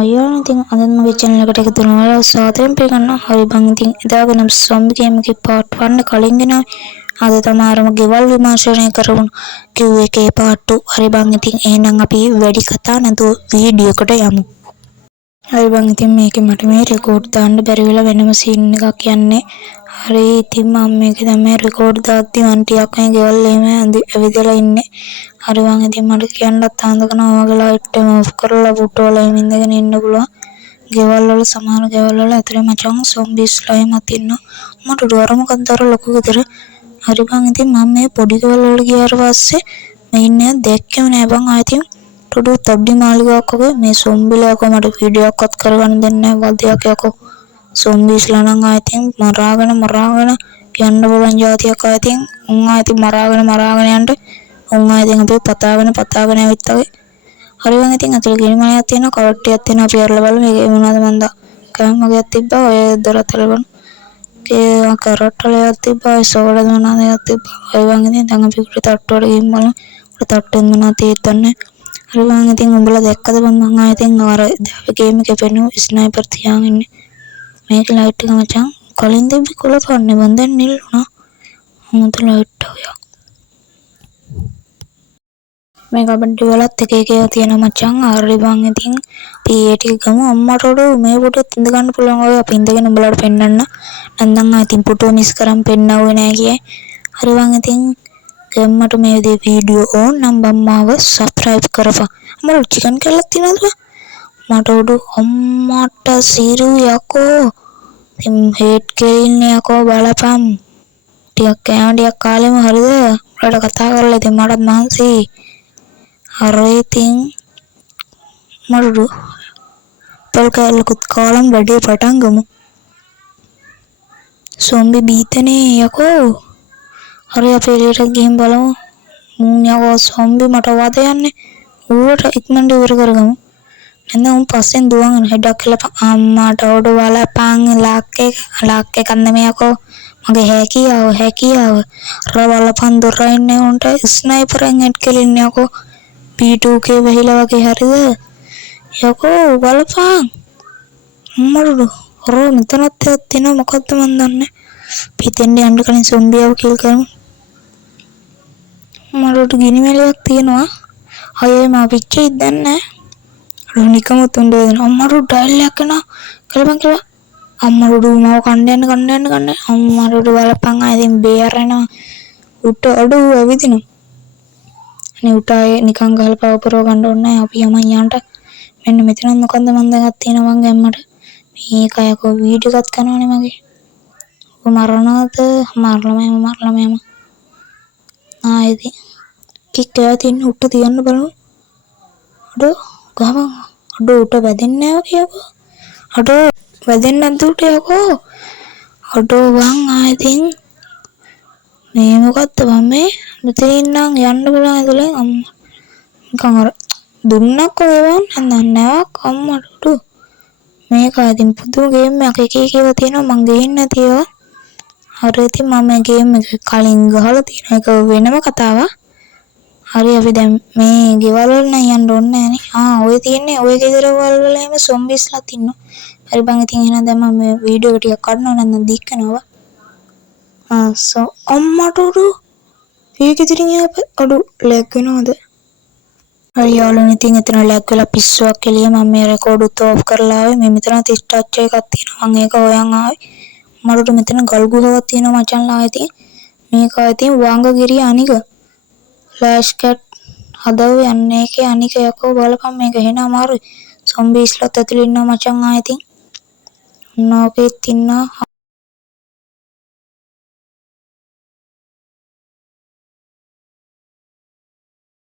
අයියෝ ඉතින් අද මගේ channel එකට එකතු වෙනවා සාදරයෙන් පිළිගන්නවා. හරි බං ඉතින් එදාගේ නම් zombie game එකේ part 1 කලින් ගෙනාවේ. අද තමයි අරම ගෙවල් විමර්ශනය කරමු. කිව් එකේ part 2. හරි බං ඉතින් එහෙනම් අපි වැඩි කතා නැතුව වීඩියෝ එකට යමු. හරි බං ඉතින් මේකේ මට මේ රෙකෝඩ් දාන්න බැරි වෙලා වෙනම සීන් එකක් යන්නේ. හරි ඉතින් මම මේකේ දැන් මේ රෙකෝඩ් දාද්දි මන් ටිකක් මේ ගෙවල් එහෙම ඇවිදලා ඉන්නේ. හරි බං ඉතින් මට කියන්නත් ආන්දකන ඔයගේ ලයිට් එක ඔෆ් කරලා පුටුවල එහෙම ඉඳගෙන ඉන්න පුළුවන්. ගෙවල් වල සමහර ගෙවල් වල ඇතුලේ මචං සොම්බිස්ලා එහෙමත් ඉන්නවා. මට ඩොර මොකක්ද අර ලොකු ගෙදර. හරි බං ඉතින් මම මේ පොඩි ගෙවල් වල ගියාට පස්සේ මෙන්න දැක්කම නෑ බං ආයිතින් ටුඩු තඩ්ඩි මාලිගාවක් වගේ මේ සොම්බිලා කොහමද වීඩියෝ එකක් කරගන්න දෙන්නේ නැහැ වදියක් යකෝ. සොම්බිස්ලා නම් ආයිතින් මරාගෙන යන්න බලන් જાතියක් ආයිතින් උන් ආයිතින් මරාගෙන යන්න උන් ආයිතින් අපි පතාගෙන ඇවිත් වගේ. හරි බං ඉතින් අතල ගිනිමලයක් තියෙනවා කවට්ටියක් තියෙනවා අපි අරලා බලමු මේකේ මොනවද මන්දා. කෑම වගේක් තිබ්බා ඔය දොරතල බලමු. ඒ කරට්ටලයක් තිබ්බා ඒ සෝඩද මොනවද තිබ්බා. හරි බං ඉතින් දැන් අපි උඩ තට්ටුවට ගිහින් බලමු. උඩ තට්ටුවෙන් මොනවද තියෙන්නේ. හරි බං ඉතින් උඹලා දැක්කද බං මං ආයෙත් අර ගේම් එකේ පෙන්නු ස්නයිපර් තියාගෙන ඉන්නේ. මේක ලයිට් එක මචං කලින් තිබ්බ කොළ පාන්නේ බං දැන් නිල් වුණා. මොකද ලයිට් එක. මේ කබඩ් වලත් එක එක ඒවා තියෙනවා මචං. හරි බං ඉතින් පීඒ ටික ගමු අම්මට මේ පොටෙත් ඉඳ ගන්න පුළුවන් ඔය අපි ඉඳගෙන උඹලාට පෙන්නන්න. නැන්දන් ආයෙත් පුටුව මිස් කරන් පෙන්නවුවේ නෑ කියේ. හරි බං ඉතින් ගම්මට මේ වීඩියෝ ඕන් නම් බම්මාව සබ්ස්ක්‍රයිබ් කරපන්. මම චිකන් කැල්ලක් තියනවද මට උඩු අම්මට සීරු යකෝ. ඉතින් හේට් කෙලින්නේ යකෝ බලපන්. ටිකක් කෑමටියක් කාලෙම හරිද? ඔයාලට කතා කරලා ඉතින් මටත් මහන්සි. හරි ඉතින් මරුඩු පල් කැල්ලකුත් කාලම් වැඩේ පටන් ගමු. සොම්බි බීතනේ යකෝ. හරි අපි එළියට ගිහින් බලමු. මුන් යකෝ සොම්බි මට වද යන්නේ. ඌට ඉක්මනට ඉවර කරගමු. නැත්නම් උන් පස්සෙන් දුවගෙන හෙඩක් කියලා අම්මාට උඩ බලපන් ලාක් එකක් නෙමෙයි යකෝ. මගේ හැකියාව අර බලපන් දොර ඉන්නේ උන්ට ස්නයිපරෙන් හෙඩ් කෙලින්නේ යකෝ. P2K වෙහිලා වගේ හරිද? යකෝ බලපන්. මරුඩු අර මෙතනත් තියෙනවා මොකද්ද මන් දන්නේ. පිටෙන් යන්න කලින් සොම්බියව කිල් කරමු. මරුඩු ගිනි මැලයක් තියෙනවා. අයියේ මා පිච්චෙයිද දන්නේ නැහැ. නිකම තුන්ඩ වෙනවා. අම්මරුඩු ඩයල් එකක් කරනවා. කියලා අම්මරුඩු මාව කන්න යන්න. අම්මරුඩු බලපන් ආයෙත් බේරෙනවා. උට අඩු ඇවිදිනවා. අනේ උට ආයේ නිකන් ගහලා පව පරව ගන්න ඕනේ නැහැ. අපි යමන් යන්න. මෙන්න මෙතන මොකන්ද මන් දැන් ගත්ත තියෙනවා මං ගැම්මට. මේක යකෝ වීඩියෝ එකක් කරනවනේ මගේ. ඔය මරනවාද? මරලා මම. ආයෙත් කික්කලා තියෙන උට තියන්න බලමු. අඩෝ ගහම අඩෝ උට වැදෙන්නේ නැහැ කියකෝ. අඩෝ වැදෙන්නේ නැද්ද උට යකෝ. අඩෝ වං ආයෙත් මේ මොකද්ද මම මේ මෙතන ඉන්නම් යන්න බලන් ඇතුලෙන් අම්මා නිකන් අර දුන්නක් වගේ වන් නැවක් අම්මට මේක ඉතින් පුදු ගේම් එකක් එක ඒවා තියෙනවා මං ගේන්නේ නැති ඒවා. හරි ඉතින් මම මේ ගේම් එක කලින් ගහලා තියෙන එක වෙනම කතාවක්. හරි අපි දැන් මේ ගෙවල් වල නම් යන්න ඕනේ නෑනේ. ඔය තියෙන්නේ ඔය ගෙදර වල එහෙම සොම්බිස්ලා ඉන්නවා. හරි බං ඉතින් එහෙනම් දැන් මම මේ වීඩියෝ එක ටිකක් කඩනවා නැත්නම් දික් කරනවා. අම්මට උඩු ඒක ඉතින් අඩු ලැග් වෙනවද? හරි යාළුවනේ ඉතින් එතන ලැග් වෙලා පිස්සුවක් එළිය මම මේ රෙකෝඩ් උත් ඕෆ් කරලා ආවේ. මේ මෙතන 30 ටච් එකක් තියෙනවා. මම ඒක හොයන් ආවේ. මරුට මෙතන ගල් ගුහාවක් තියෙනවා මචන්ලා ඉතින්. මේක ඉතින් වංගගිරිය අනික. ෆ්ලෑෂ් කැට් හදව යන්නේ ඒකේ අනික යකෝ බලපන් මේක එහෙන අමාරුයි. සොම්බිස්ලාත් ඇතුළේ ඉන්නවා මචන් ඉතින්. නෝකෙත් ඉන්නවා.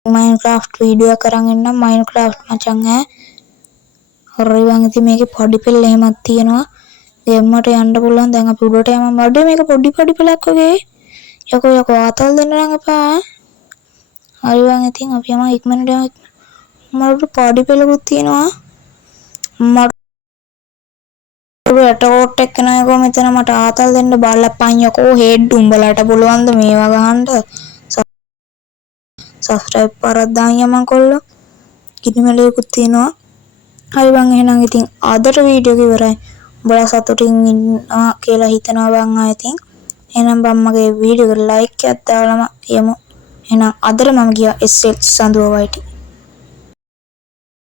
Minecraft වීඩියෝ කරන් ඉන්නම් Minecraft මචං ඈ. හරි බං ඉතින් මේකේ පොඩි පෙළ එහෙමත් තියෙනවා. ගෙම්මට යන්න පුළුවන්. දැන් අපි උඩට යමු. බඩේ මේක පොඩි පෙළක් වගේ. යකෝ ආතල් දෙන්න නම් එපා. හරි බං ඉතින් අපි යමු ඉක්මනට යමු. මට පොඩි පෙළකුත් තියෙනවා. මට රෙටෝට් එක නෑකෝ මෙතන මට ආතල් දෙන්න බලපන් යකෝ හෙඩ් උඹලට පුළුවන් ද මේවා ගහන්න. සබ්ස්ක්‍රයිබ් කරලා දාන්න මං කොල්ලෝ. කිනි මැලයකුත් තියෙනවා. හරි බං එහෙනම් ඉතින් අදට වීඩියෝ එක ඉවරයි. උඹලා සතුටින් ඉන්නවා කියලා හිතනවා බං ආයෙත්. එහෙනම් බං මගේ වීඩියෝ එකට ලයික් එකක් දාලම යමු. එහෙනම් අදට මම ගියා SL සඳුව වයිටි.